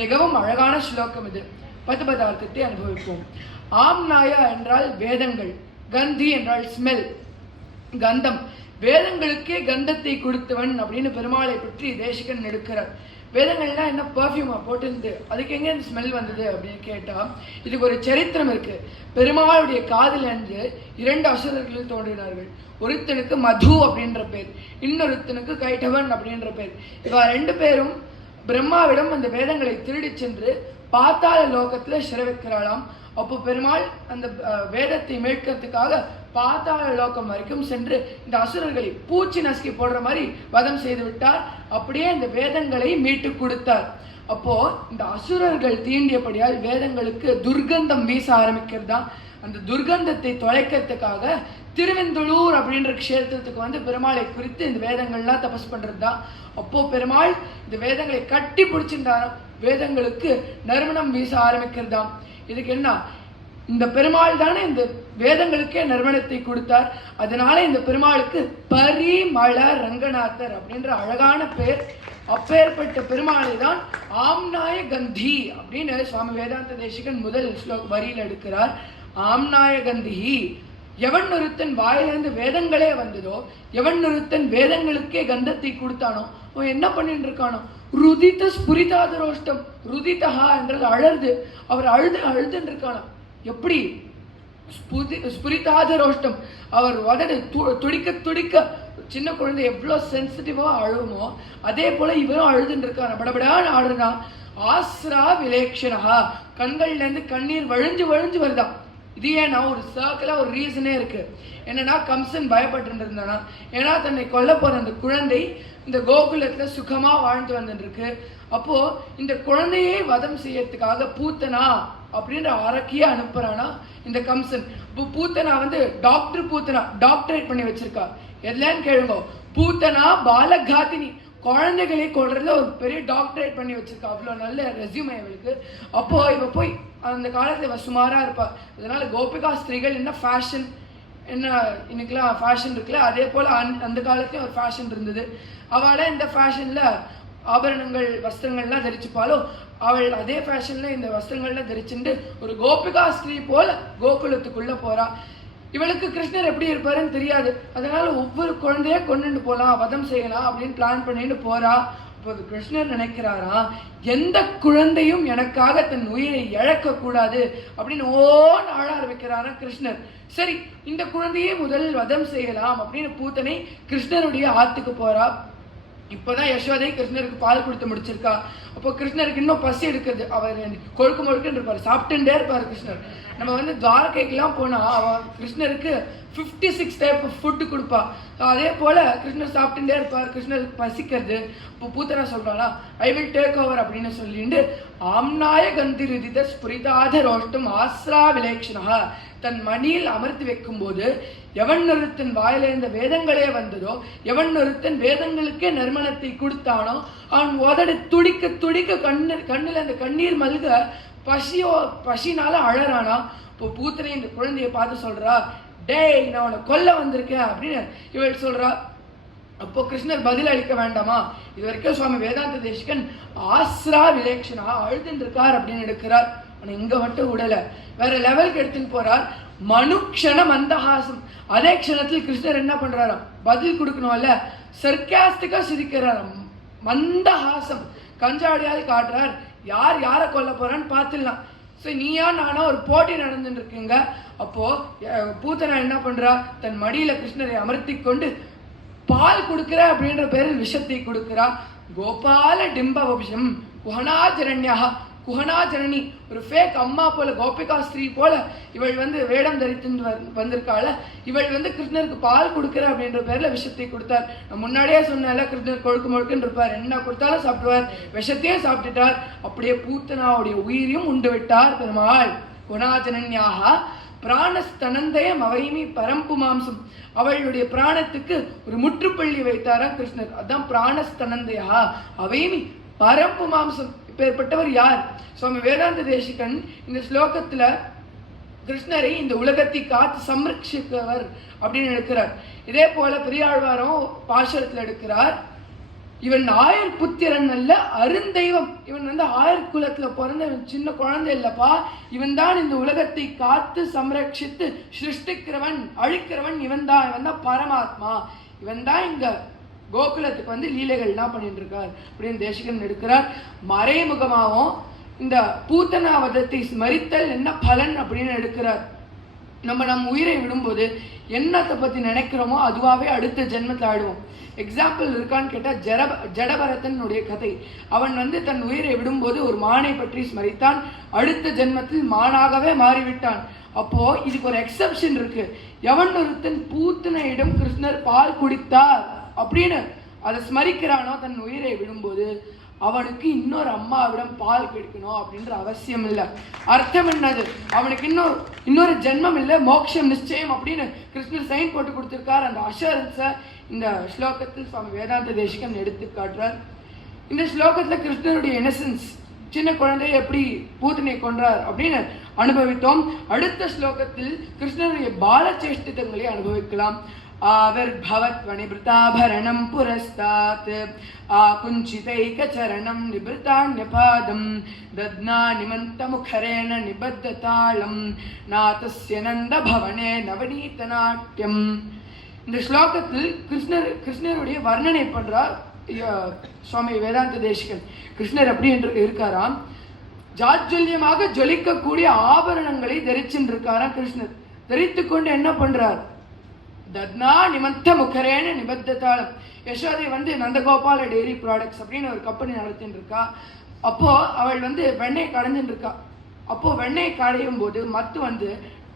மிகவும் அழகான ஸ்லோகம் இது. பதபதார்த்தத்தை அனுபவிப்போம். ஆம்நாய என்றால் வேதங்கள், கந்தி என்றால் ஸ்மெல், கந்தம். வேதங்களுக்கே கந்தத்தை கொடுத்தவன் அப்படின்னு பெருமாளை பற்றி தேசிகன் எடுக்கிறார். வேதங்கள்லாம் என்ன பர்ஃப்யூமா போட்டிருந்து அதுக்கு எங்கே இந்த ஸ்மெல் வந்தது அப்படின்னு கேட்டால் இதுக்கு ஒரு சரித்திரம் இருக்கு. பெருமாளுடைய காதில் இருந்து 2 அசுரர்கள் தோன்றினார்கள். ஒருத்தனுக்கு மது அப்படின்ற பேர், இன்னொருத்தனுக்கு கைட்டவன் அப்படின்ற பேர். இவ 2 பேரும் பிரம்மாவிடம் அந்த வேதங்களை திருடி சென்று பாத்தாள லோகத்துல சிற வைக்கிறாளாம். அப்போ பெருமாள் அந்த வேதத்தை மீட்கிறதுக்காக பாத்தாள லோகம் வரைக்கும் சென்று இந்த அசுரர்களை பூச்சி நசுக்கி போடுற மாதிரி வதம் செய்து விட்டார். அப்படியே இந்த வேதங்களை மீட்டு கொடுத்தார். அப்போ இந்த அசுரர்கள் தீண்டியபடியால் வேதங்களுக்கு துர்கந்தம் வீச ஆரம்பிக்கிறதா. அந்த துர்கந்தத்தை தொலைக்கிறதுக்காக திருவெந்தளூர் அப்படின்ற க்ஷேத்திரத்துக்கு வந்து பெருமாளை குறித்து இந்த வேதங்கள்லாம் தபஸ் பண்றது தான். அப்போ பெருமாள் இந்த வேதங்களை கட்டி பிடிச்சிருந்தார். வேதங்களுக்கு நறுமணம் வீச ஆரம்பிக்கிறதாம். இதுக்கு என்ன, இந்த பெருமாள் தானே இந்த வேதங்களுக்கே நறுமணத்தை கொடுத்தார். அதனால இந்த பெருமாளுக்கு பரிமள ரங்கநாதர் அப்படின்ற அழகான பேர். அப்பேற்பட்ட பெருமாளை தான் ஆம்நாய கந்தி அப்படின்னு சுவாமி வேதாந்த தேசிகன் முதல் வரியில் எடுக்கிறார். ஆம்நாய கந்தி, எவன் ஒருத்தன் வாயிலிருந்து வேதங்களே வந்ததோ, எவன் ஒருத்தன் வேதங்களுக்கே கந்தத்தை கொடுத்தானோ அவன் என்ன பண்ணிட்டு இருக்கானோ, ருதித்த ஸ்புரிதாதரோஷ்டம், ருதிதஹா என்றால் அழகு, அவர் அழுதுன்னு இருக்கானோ. எப்படி ஸ்புரிதாதரோஷ்டம், அவர் உதடு துடிக்க துடிக்க, சின்ன குழந்தை எவ்வளோ சென்சிட்டிவா அழுவுமோ அதே போல இவரும் அழுதுன்னு இருக்காரு, படபடான்னு ஆடுறா. ஆஸ்ரா விலேக்ஷனா, கண்கள்ல இருந்து கண்ணீர் வழிஞ்சு வழிஞ்சு வருதான். இது ஏன்னா ஒரு சர்க்கிளா ஒரு ரீசனே இருக்கு. என்னன்னா கம்சன் பயப்பட்டு இருந்தானா, ஏன்னா தன்னை கொல்ல போற அந்த குழந்தை இந்த கோகுலத்துல சுகமா வாழ்ந்து வந்துட்டு இருக்கு. அப்போ இந்த குழந்தையை வதம் செய்யறதுக்காக பூத்தனா அப்படின்ற அரக்கிய அனுப்புறானா இந்த கம்சன். இப்போ பூத்தனா வந்து டாக்டர் பூத்தனா டாக்டரேட் பண்ணி வச்சிருக்கா. எதுலன்னு கேளுங்க, பூத்தனா பாலகாத்தினி, குழந்தைகளை கொள்றதுல ஒரு பெரிய டாக்டரேட் பண்ணி வச்சிருக்கா. அவ்வளோ நல்ல ரெஸ்யூமே இவளுக்கு. அப்போ இவ போய் அந்த காலத்துல இவ சுமாரா இருப்பா. அதனால கோபிகா ஸ்திரீகள் என்ன ஃபேஷன், என்ன இன்னைக்கெல்லாம் ஃபேஷன் இருக்குல்ல, அதே போல அந்த காலத்துலயும் ஒரு ஃபேஷன் இருந்தது. அவளை இந்த ஃபேஷன்ல ஆபரணங்கள் வஸ்திரங்கள்லாம் தரிச்சுப்பாலோ, அவள் அதே ஃபேஷன்ல இந்த வஸ்திரங்கள்லாம் தரிச்சுட்டு ஒரு கோபிகா ஸ்திரீ போல கோகுலத்துக்குள்ள போறா. இவளுக்கு கிருஷ்ணர் எப்படி இருப்பாருன்னு தெரியாது. அதனால ஒவ்வொரு குழந்தைய கொண்டுட்டு போலாம், வதம் செய்யலாம் அப்படின்னு பிளான் பண்ணிட்டு போறா. அப்போது கிருஷ்ணர் நினைக்கிறாரா, எந்த குழந்தையும் எனக்காக தன் உயிரை இழக்க கூடாது அப்படின்னு ஓன் ஆழ ஆரம்பிக்கிறாரா கிருஷ்ணர். சரி, இந்த குழந்தையே முதல் வதம் செய்யலாம் அப்படின்னு பூத்தனை கிருஷ்ணருடைய ஆத்துக்கு போறா. இப்பதான் யசோதை கிருஷ்ணருக்கு பால் கொடுத்து முடிச்சிருக்கா. அப்போ கிருஷ்ணருக்கு இன்னும் பசி எடுக்குது. அவர் கொழுக்கு முழுக்குன்னு இருப்பாரு, சாப்பிட்டுட்டே இருப்பாரு கிருஷ்ணர். நம்ம வந்து துவாரகைக்கெல்லாம் போனா அவ கிருஷ்ணருக்கு 56 டைப் ஆஃப் ஃபுட்டு கொடுப்பா. அதே போல கிருஷ்ணர் சாப்பிட்டுட்டே இருப்பார். கிருஷ்ணருக்கு பசிக்கிறது. இப்போ பூத்தனா சொல்றாளா, ஐ வில் டேக் ஓவர் அப்படின்னு சொல்லிட்டு ஆம்நாய கந்தி ருதித ஸ்புரிதாத ரோஷ்டம் ஆஸ்ரா விலேக்ஷனா, தன் மணியில் அமர்த்தி வைக்கும் போது எவன் ஒருத்தன் வாயில இருந்த வேதங்களே வந்ததோ, எவன் ஒருத்தன் வேதங்களுக்கே நறுமணத்தை கொடுத்தானோ அவன் உதடு துடிக்க துடிக்க கண்ணுல அந்த கண்ணீர் மல்க பசினால அழறானா. இப்போ பூத்தனை இந்த குழந்தைய பார்த்து சொல்றா, டேய் நான் அவனை கொல்ல வந்திருக்கேன் அப்படின்னு இவள் சொல்றா. அப்போ கிருஷ்ணர் பதில் அளிக்க வேண்டாமா? இது வரைக்கும் சுவாமி வேதாந்த தேசிகன் ஆஸ்ரா விலேக்ஷனா அழுதுன்னு இருக்கார் அப்படின்னு எடுக்கிறார். ஆனா இங்க மட்டும் விடல, வேற லெவலுக்கு எடுத்துன்னு போறார். மனுக்ஷண மந்தஹாசம், அதே க்ஷணத்தில் கிருஷ்ணர் என்ன பண்றாராம், பதில் கொடுக்கணும்ல, சர்க்காஸ்டிக்கா சிரிக்கிறாராம். மந்தஹாசம், கஞ்சாடியால் காட்டுறார். யார் யாரை கொல்ல போறான்னு பார்த்துடலாம். ஸோ நீயா நானா ஒரு போட்டி நடந்துட்டு இருக்குங்க. அப்போ பூத்தனா என்ன பண்றா, தன் மடியில கிருஷ்ணரை அமர்த்தி கொண்டு பால் கொடுக்கிற அப்படின்ற பேரில் விஷத்தை கொடுக்கிறா. கோபால டிம்பவபிஷம் குஹனாஜரண்யா, குஹனாஜரணி, ஒரு ஃபேக் அம்மா போல கோபிகா ஸ்திரீ போல இவள் வந்து வேடம் தரித்து வந்திருக்காள். இவள் வந்து கிருஷ்ணருக்கு பால் கொடுக்கிற அப்படின்ற பேர்ல விஷத்தை கொடுத்தார். நான் முன்னாடியே சொன்னால கிருஷ்ணர் கொழுக்கு முழுக்குன்னு இருப்பார், என்ன கொடுத்தாலும் சாப்பிடுவார். விஷத்தையும் சாப்பிட்டுட்டார். அப்படியே பூத்தனாவுடைய உயிரையும் உண்டு விட்டார் பெருமாள். குணாஜனன்யாக பிராணஸ்தனந்தயம் அவைமி பரம்பு மாம்சம், அவளுடைய பிராணத்துக்கு ஒரு முற்றுப்புள்ளி வைத்தாரா கிருஷ்ணர். அதான் பிராணஸ்தனந்தயா அவைமி பரம்பு மாம்சம். இப்பேற்பட்டவர் யார்? சுவாமி வேதாந்த தேசிகன் இந்த ஸ்லோகத்துல கிருஷ்ணரை இந்த உலகத்தை காத்து சம்ரட்சிக்கவர் அப்படின்னு எடுக்கிறார். இதே போல பெரியாழ்வாரும் பாசுரத்துல எடுக்கிறார். இவன் ஆயர் புத்திரன் அல்ல அருந்தெய்வம். இவன் வந்து ஆயர் குலத்துல பிறந்த சின்ன குழந்தை இல்லப்பா. இவன் தான் இந்த உலகத்தை காத்து சம்ரட்சித்து சிருஷ்டிக்கிறவன், அழிக்கிறவன். இவன் தான் பரமாத்மா. இவன் தான் இங்க கோகுலத்துக்கு வந்து லீலைகள் என்ன பண்ணிட்டு இருக்கார் அப்படின்னு தேசிகன் எடுக்கிறார். மறைமுகமாகவும் இந்த பூத்தனாவதத்தை ஸ்மரித்தல் என்ன பலன் அப்படின்னு எடுக்கிறார். நம்ம உயிரை விடும்போது என்னத்தை பத்தி நினைக்கிறோமோ அதுவாகவே அடுத்த ஜென்மத்தில் ஆடுவோம். எக்ஸாம்பிள் இருக்கான்னு கேட்டால் ஜடபரதனுடைய கதை. அவன் வந்து தன் உயிரை விடும்போது ஒரு மானை பற்றி ஸ்மரித்தான். அடுத்த ஜென்மத்தில் மானாகவே மாறிவிட்டான். அப்போ இதுக்கு ஒரு எக்ஸப்ஷன் இருக்கு. எவன் ஒருத்தன் பூத்தனையிடம் கிருஷ்ணர் பால் குடித்தார் அப்படின்னு அதை ஸ்மரிக்கிறானோ தன் உயிரை விடும்போது அவனுக்கு இன்னொரு அம்மாவிடம் பால் கிடைக்கணும் அப்படின்ற அவசியம் இல்லை. அர்த்தம் என்னது? அவனுக்கு இன்னொரு ஜென்மம் இல்லை, மோட்சம் நிச்சயம் அப்படின்னு கிருஷ்ணர் சைன் போட்டு கொடுத்திருக்கார். அந்த அஷூரன்ஸை இந்த ஸ்லோகத்தில் சுவாமி வேதாந்த தேசிகன் எடுத்து காட்டுறார். இந்த ஸ்லோகத்துல கிருஷ்ணருடைய இன்னசென்ஸ், சின்ன குழந்தையை எப்படி பூத்தனை கொன்றார் அப்படின்னு அனுபவித்தோம். அடுத்த ஸ்லோகத்தில் கிருஷ்ணருடைய பாலச்சேஷ்டிதங்களை அனுபவிக்கலாம். ஆவிர்பவத் வனிபிருதாபரணம் புரஸ்தாத் ஆகுஞ்சிதைகச்சரணம் நிபிருதான்யபாதம் தத்னா நிமந்தமுகரேண நிபத்ததாளம் நாதஸ்ய நந்த பவனே நவநீத நாட்டியம். இந்த ஸ்லோகத்தில் கிருஷ்ணருடைய வர்ணனை பண்றார் சுவாமி வேதாந்த தேசிகன். கிருஷ்ணர் அப்படி என்று இருக்காராம், ஜாஜ்வல்யமாக ஜொலிக்கக்கூடிய ஆபரணங்களை தரிச்சுருக்காராம். கிருஷ்ணர் தரித்து கொண்டு என்ன பண்றார்? தத்னா நிமந்த முகரேன நிபத்ததாளம். யசோதை வந்து நந்தகோபால டெய்ரி ப்ராடக்ட்ஸ் அப்படின்னு ஒரு கம்பெனி நடத்தின்னு இருக்கா. அப்போ அவள் வந்து வெண்ணெய் கடைஞ்சுட்டு இருக்கா. அப்போ வெண்ணெய் கடையும் போது மத்து வந்து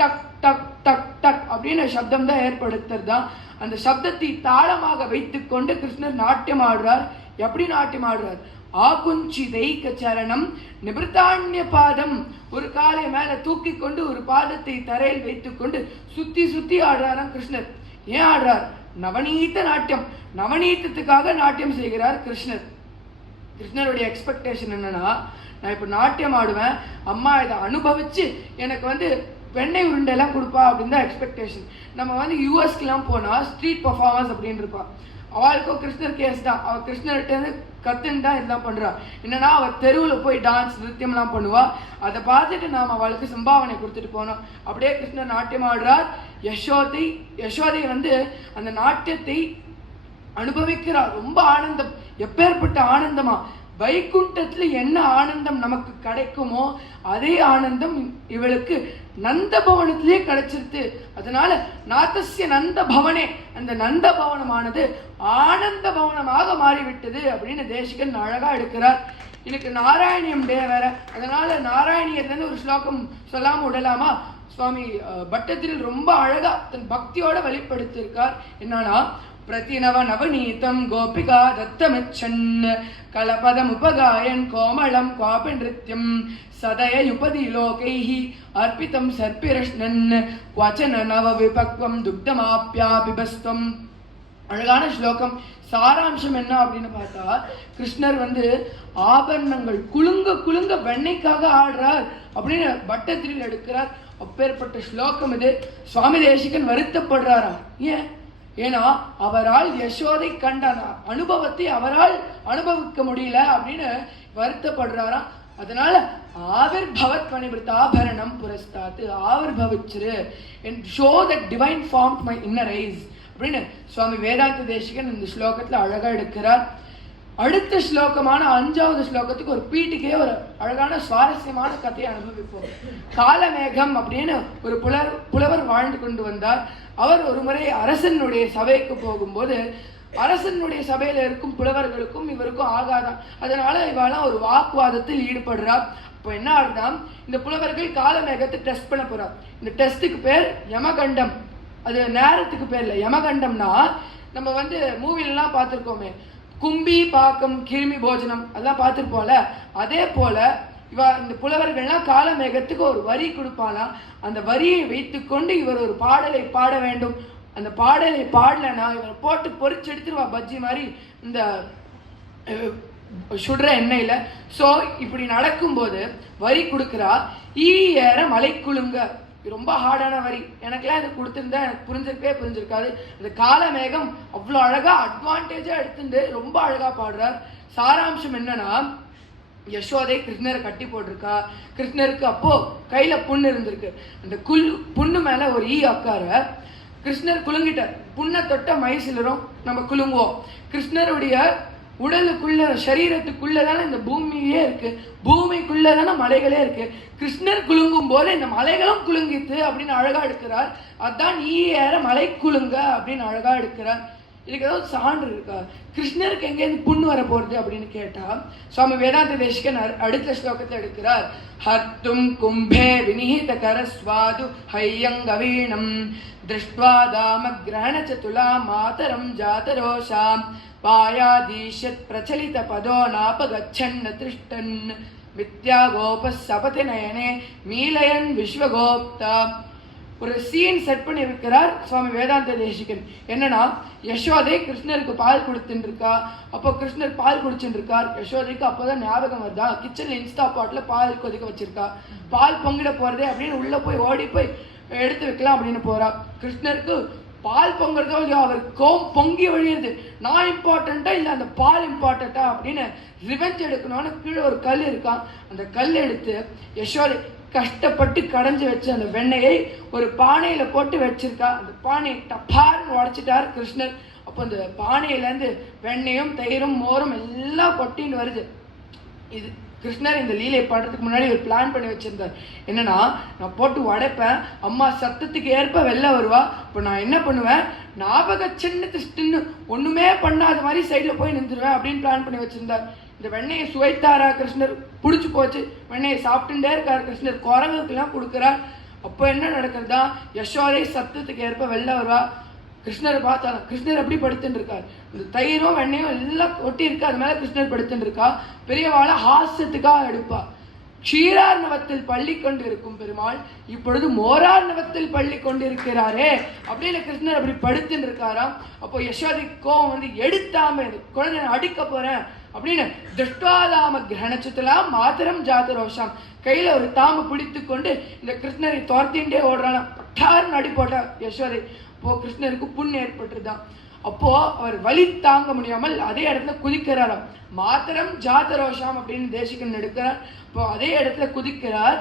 டக் டக் டக் டக் அப்படின்னு சப்தம் தான் ஏற்படுத்துறது தான். அந்த சப்தத்தை தாளமாக வைத்துக் கொண்டு கிருஷ்ணர் நாட்டியம் ஆடுறார். எப்படி நாட்டியம் ஆடுறார்? ஆகுஞ்சிதைக சரணம் நிபிருதான்ய பாதம். ஒரு காலை மேல தூக்கி கொண்டு ஒரு பாதத்தை தரையில் வைத்துக் கொண்டு சுத்தி சுத்தி ஆடுறாராம் கிருஷ்ணர். ஏன் ஆடுறார்? நவநீத நாட்டியம். நவநீதத்துக்காக நாட்டியம் செய்கிறார் கிருஷ்ணர். கிருஷ்ணருடைய எக்ஸ்பெக்டேஷன் என்னன்னா, நான் இப்போ நாட்டியம் ஆடுவேன், அம்மா இதை அனுபவிச்சு எனக்கு வந்து வெண்ணெய் உருண்டெல்லாம் கொடுப்பா அப்படின்னு தான் எக்ஸ்பெக்டேஷன். நம்ம வந்து யூஎஸ்க்கெலாம் போனால் ஸ்ட்ரீட் பர்ஃபார்மன்ஸ் அப்படின்னு இருப்பா. அவளுக்கும் கிருஷ்ணர் கேஸ் தான். அவள் கிருஷ்ணர்கிட்ட கத்துன்னு தான் இதெல்லாம் பண்றா. என்னன்னா அவள் தெருவில் போய் டான்ஸ் நிருத்தியம்லாம் பண்ணுவா. அதை பார்த்துட்டு நாம் அவளுக்கு சம்பாவனை கொடுத்துட்டு போனோம். அப்படியே கிருஷ்ணர் நாட்டியம் ஆடுறார். யசோதை வந்து அந்த நாட்டியத்தை அனுபவிக்கிறார். ரொம்ப ஆனந்தம். எப்பேற்பட்ட ஆனந்தமா! வைகுண்டத்துல என்ன ஆனந்தம் நமக்கு கிடைக்குமோ அதே ஆனந்தம் இவளுக்கு நந்த பவனத்திலே கிடைச்சிருது. அதனால நாதஸ்ய நந்த பவனே, அந்த நந்த பவனமானது ஆனந்த பவனமாக மாறிவிட்டது அப்படின்னு தேசிகன் அழகா எடுக்கிறார். எனக்கு நாராயணியம் டே வேற, அதனால நாராயணியர்லேருந்து ஒரு ஸ்லோகம் சொல்லாம விடலாமா? சுவாமி பட்டத்தில் ரொம்ப அழகா தன் பக்தியோட வெளிப்படுத்தியிருக்கார். என்னன்னா, பிரதிநவ நவநீதம் கோபிகா தத்தமிச்சன் கலபதம் உபகாயன் கோமளம் கோப நிருத்யம் சதய யுபதி லோகைஹி அர்ப்பிதம் சர்ப்பிரஷ்ணன் வச்சன நவ விபக்வம் துக்தமாப்யாபிபஸ்தம். அழகான ஸ்லோகம். சாராம்சம் என்ன அப்படின்னு பார்த்தா, கிருஷ்ணர் வந்து ஆபரணங்கள் குலுங்க குலுங்க வெண்ணைக்காக ஆடுறார் அப்படின்னு பட்டத்தில் எடுக்கிறார். அப்பேற்பட்ட ஸ்லோகம் இது. சுவாமி தேசிகன் வருத்தப்படுறாரா? ஏன்னா அவரால் யசோதை கண்ட அனுபவத்தை அவரால் அனுபவிக்க முடியல அப்படின்னு வருத்தப்படுறாராம். அதனால ஆவிர்பவத் வனிபிருதாபரணம் புரஸ்தாத்து, ஆவிர்பவிச்சிரு, show that divine form my inner eyes அப்படின்னு சுவாமி வேதாந்த தேசிகன் இந்த ஸ்லோகத்துல அழகா எடுக்கிறார். அடுத்த ஸ்லோகமான 5வது ஸ்லோகத்துக்கு ஒரு பீட்டிக்கே ஒரு அழகான சுவாரஸ்யமான கதையை அனுபவிப்போம். காலமேகம் அப்படின்னு ஒரு புலவர் வாழ்ந்து கொண்டு வந்தார். அவர் ஒரு முறை அரசனுடைய சபைக்கு போகும்போது அரசனுடைய சபையில இருக்கும் புலவர்களுக்கும் இவருக்கும் ஆகாதான். அதனால இவெல்லாம் ஒரு வாக்குவாதத்தில் ஈடுபடுறார். இப்போ என்ன ஆகுதா, இந்த புலவர்கள் காலமேகத்தை டெஸ்ட் பண்ண போறார். இந்த டெஸ்ட்டுக்கு பேர் யமகண்டம். அது நேரத்துக்கு பேர் இல்லை. யமகண்டம்னா நம்ம வந்து மூவிலெல்லாம் பார்த்துருக்கோமே, கும்பி பாக்கம் கிருமி போஜனம் அதெல்லாம் பார்த்துருப்போம்ல. அதே போல இந்த புலவர்கள்லாம் காலமேகத்துக்கு ஒரு வரி கொடுப்பானா, அந்த வரியை வைத்துக்கொண்டு இவர் ஒரு பாடலை பாட வேண்டும். அந்த பாடலை பாடலைன்னா இவரை போட்டு பொறிச்சு எடுத்துருவா பஜ்ஜி மாதிரி இந்த சுடுற எண்ணெயில். ஸோ இப்படி நடக்கும்போது வரி கொடுக்குறா, ஈ ஏற மலை குலுங்க, ரொம்ப ஹார்டான வரி, எனக்கெல்லாம் இது கொடுத்துருந்தா எனக்கு புரிஞ்சிருக்காது. அந்த காலமேகம் அவ்வளோ அழகா அட்வான்டேஜா எடுத்துட்டு ரொம்ப அழகா பாடுறார். சாராம்சம் என்னன்னா, யசோதை கிருஷ்ணரை கட்டி போட்டிருக்கா. கிருஷ்ணருக்கு அப்போ கையில புண்ணு இருந்திருக்கு. அந்த புண்ணு மேல ஒரு ஈ அக்கார கிருஷ்ணர் குலுங்கிட்டார். புண்ணை தொட்ட மைசிலரும் நம்ம குலுங்குவோம். கிருஷ்ணருடைய உடலுக்குள்ள சரீரத்துக்குள்ளதானே இந்த பூமியே இருக்கு, பூமிக்குள்ளதானே மலைகளே இருக்கு. கிருஷ்ணர் குலுங்கும் போது இந்த மலைகளும் குலுங்கித்து அப்படின்னு அழகா எடுக்கிறார். அதான் ஈ ஏற மலை குலுங்க அப்படின்னு அழகா எடுக்கிறார். இதுக்கு ஏதாவது சான்று இருக்கா? கிருஷ்ணருக்கு எங்கேருந்து புண்ணு வர போறது அப்படின்னு கேட்டா சுவாமி வேதாந்த தேசிகன் அடுத்த ஸ்லோகத்தை எடுக்கிறார். ஹர்த்தும் கும்பே வினிஹித கரஸ்வாது ஹையங்கவீணம் திருஷ்ட்வா தாம கிரஹண சதுலா மாதரம் ஜாதரோஷாம் வாயாதீஷத் பிரச்சலித பதோ நாபகச்சன்ன திருஷ்டன் வித்யா கோப சபதி நயனே மீலயன் விஸ்வகோப்தா. ஒரு சீன் செட் பண்ணி இருக்கிறார் சுவாமி வேதாந்த தேசிகன். என்னன்னா, யசோதை கிருஷ்ணருக்கு பால் கொடுத்துட்டு இருக்கா. அப்போ கிருஷ்ணர் பால் குடிச்சுட்டு இருக்கார். யசோதைக்கு அப்போதான் ஞாபகம் வருதா, கிச்சன்ல இன்ஸ்டா பாட்ல பால் கொதிக்க வச்சிருக்கா, பால் பொங்கிட போறதே அப்படின்னு உள்ள போய் ஓடி போய் எடுத்து வைக்கலாம் அப்படின்னு போறா. கிருஷ்ணருக்கு பால் பொங்குறதோ இல்லையோ அவருக்கு பொங்கி வழியுது. நான் இம்பார்ட்டண்டா இல்லை அந்த பால் இம்பார்ட்டண்டா அப்படின்னு ரிவெஞ்ச் எடுக்கணும்னு கீழே ஒரு கல் இருக்கான். அந்த கல் எடுத்து யசோதை கஷ்டப்பட்டு கடைஞ்சி வச்சு அந்த வெண்ணெயை ஒரு பானையில போட்டு வச்சிருக்கா. அந்த பானையை டப்பார்னு உடைச்சிட்டார் கிருஷ்ணர். அப்போ அந்த பானையிலேருந்து வெண்ணெயும் தயிரும் மோரும் எல்லாம் கொட்டின்னு வருது. இது கிருஷ்ணர் இந்த லீலை பண்றதுக்கு முன்னாடி ஒரு பிளான் பண்ணி வச்சிருந்தார். என்னன்னா, நான் போட்டு உடைப்பேன், அம்மா சத்தத்துக்கு ஏற்ப வெளில வருவா. இப்போ நான் என்ன பண்ணுவேன், ஞாபக சின்ன திஷ்டுன்னு ஒண்ணுமே பண்ணாத மாதிரி சைட்ல போய் நின்றுடுவேன் அப்படின்னு பிளான் பண்ணி வச்சிருந்தார். இந்த வெண்ணெயை சுவைத்தாரா கிருஷ்ணர், பிடிச்சி போச்சு. வெண்ணெயை சாப்பிட்டுட்டே இருக்கார் கிருஷ்ணர், குரங்குக்கெல்லாம் கொடுக்குறார். அப்போ என்ன நடக்கிறதா, யசோதை சத்தத்துக்கு ஏற்ப வெளில வருவா. கிருஷ்ணரை பார்த்தாலும் கிருஷ்ணர் எப்படி படுத்துட்டு இருக்கார். இந்த தயிரும் வெண்ணையும் எல்லாம் ஒட்டி இருக்கு, அது மேல கிருஷ்ணர் படுத்துட்டு இருக்கா. பெரியவாளை ஹாஸ்யத்துக்காக எடுப்பா. க்ஷீரார்ணவத்தில் பள்ளி கொண்டு இருக்கும் பெருமாள் இப்பொழுது மோரார்ணவத்தில் பள்ளி கொண்டு இருக்கிறாரே அப்படின்னு கிருஷ்ணர் அப்படி படுத்துட்டு இருக்காராம். அப்போ யசோதை கோவம் வந்து, எடுத்தாம குழந்தை அடிக்க போறேன் அப்படின்னு திருஷ்டாதாம கிரகணச்சலாம் மாத்திரம் ஜாதரோஷம் கையில ஒரு தாம பிடித்து கொண்டு இந்த கிருஷ்ணரை துரத்தின்றே ஓடுறானா. பட்டார்னு அடி போட்டா யசோதை. அப்போ கிருஷ்ணருக்கு புண் ஏற்பட்டுருதான். அப்போ அவர் வலி தாங்க முடியாமல் அதே இடத்துல குதிக்கிறாராம். மாத்திரம் ஜாதரோஷம் அப்படின்னு தேசிகன் எடுக்கிறார். இப்போ அதே இடத்துல குதிக்கிறார்.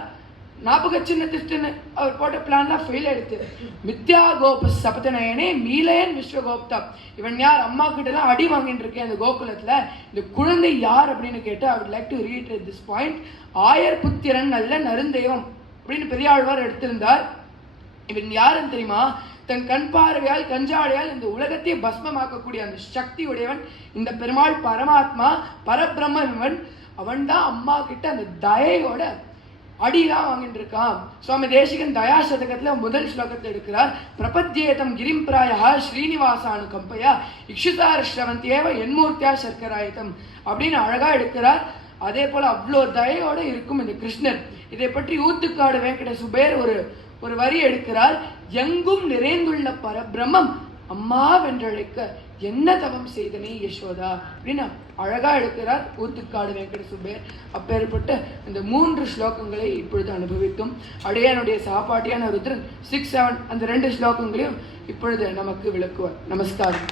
ஞாபக சின்ன திஷ்டுன்னு அவர் போட்ட பிளான்லாம் ஃபெயில் ஆயிடுச்சு. மித்யா கோப சபதநயனே மீலயன் விஸ்வகோப்தா. இவன் யார், அம்மா கிட்ட எல்லாம் அடி வாங்கிட்டு இருக்கேன் இந்த கோகுலத்துல, இந்த குழந்தை யார் அப்படின்னு கேட்டு I would like to reiterate this point. ஆயர் புத்திரன் நல்ல நருந்தெய்வம் அப்படின்னு பெரியாழ்வார் எடுத்திருந்தார். இவன் யாருன்னு தெரியுமா, தன் கண் பார்வையால் கஞ்சாடையால் இந்த உலகத்தை பஸ்மமாக்கக்கூடிய அந்த சக்தி உடையவன் இந்த பெருமாள் பரமாத்மா பரபிரம்மன். அவன் தான் அம்மா கிட்ட அந்த தயையோட அடிலாம் வாங்கிட்டு இருக்கான். சுவாமி தேசிகன் தயா சதகத்துல முதல் ஸ்லோகத்தை எடுக்கிறார். பிரபத்யேதம் கிரிம் பிராயா ஸ்ரீனிவாசானு கம்பையா இக்ஷுதாரஸ்ரவந்தியேவ என்மூர்த்தியா சர்க்கராயுதம் அப்படின்னு அழகா எடுக்கிறார். அதே போல அவ்வளோ தயையோட இருக்கும் இந்த கிருஷ்ணர். இதை பற்றி ஊத்துக்காடு வெங்கட சுபேர் ஒரு வரி எடுக்கிறார். எங்கும் நிறைந்துள்ள பரபிரம்மம் அம்மா வென்றழைக்க என்ன தவம் செய்தனே யசோதா அப்படின்னு அழகா எடுக்கிறார் ஊத்துக்காடு வெங்கட சுபேர். அப்பேற்பட்ட இந்த 3 ஸ்லோகங்களை இப்பொழுது அனுபவித்தோம். அடையானுடைய சாப்பாட்டியான ருத்ரன் 6, 7 அந்த 2 ஸ்லோகங்களையும் இப்பொழுது நமக்கு விளக்குவார். நமஸ்காரம்.